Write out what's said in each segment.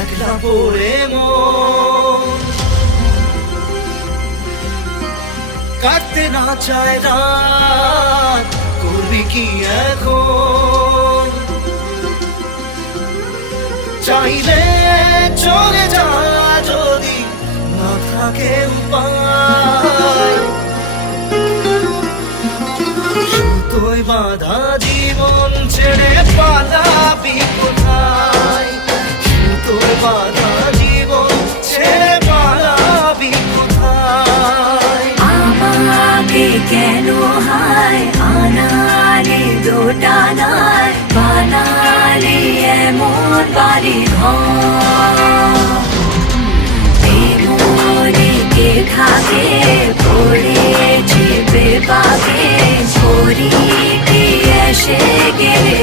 একলা পড়ে মন কাটতে না চায় রাত, করবি কি এখন? চাইলে চলে যা যদি না থাকে উপায়, সুতোয় বাঁধা জীবন ছেড়ে পালাবি কোথায়? সুতোয় বাঁধা জীবন ছেড়ে পালাবি কোথায়? আমাকে কেন হায় আনালি দোটানায় বানালি এমন বাড়ি ঘর? মনে কে থাকে পড়েছি বেপাকে, ছড়ি কি এসে গেলে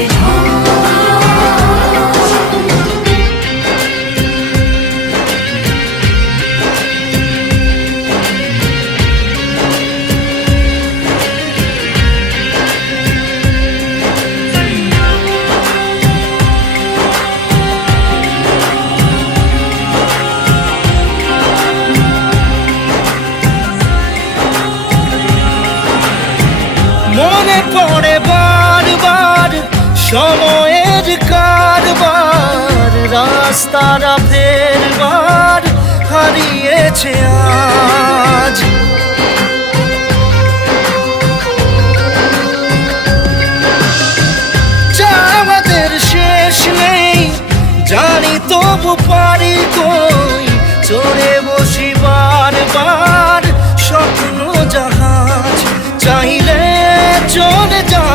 মনে পড়ে বারবার সময়ের কারবার, রাস্তাটা ফেরবার হারিয়েছে আজ। আমাদের শেষ নেই জানি, তবু পারি কই চড়ে বসি বারবার স্বপ্ন জাহাজ। চাইলে চলে যা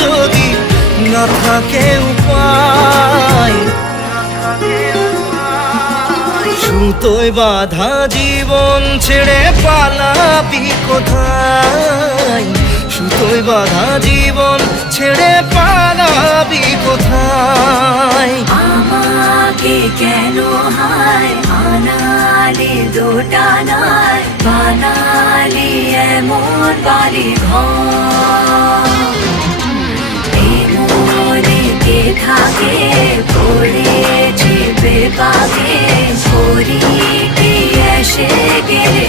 যদি না থাকে উপায়, সুতোয় বাঁধা জীবন ছেড়ে পালাবি কোথায়? সুতোয় বাঁধা জীবন ছেড়ে পালাবি কোথায়? আমাকে কেন হায় আনালি দোটানায় বানালি এমন বাড়ি ঘর? মনে কে থাকে পড়েছি বেপাকে, ছড়ি কি এসে গেলে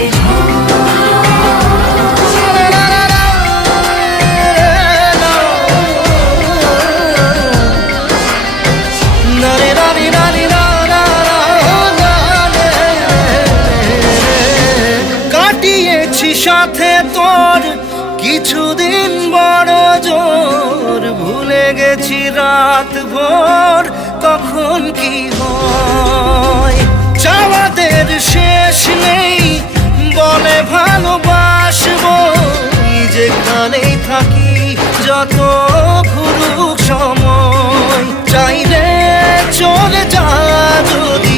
কাটিয়েছি সাথে তোর কিছুদিন বড় জোর, ভুলে গেছি রাত ভোর কখন কি হয়। চাওয়াদের শেষ নেই বলে ভালোবাসবো, যেখানেই থাকি যত ঘুরুক সময়। চাইলে চলে যা যদি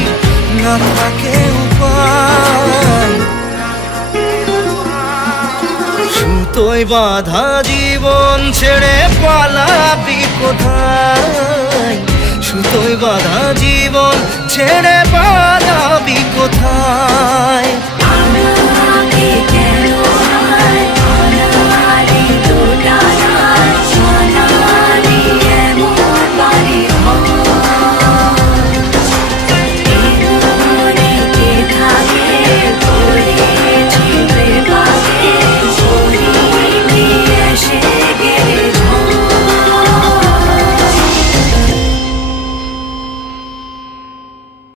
না থাকে উপায়, সুতোয় বাঁধা জীবন ছেড়ে পালাবি কোথায়? সুতোয় বাঁধা জীবন ছেড়ে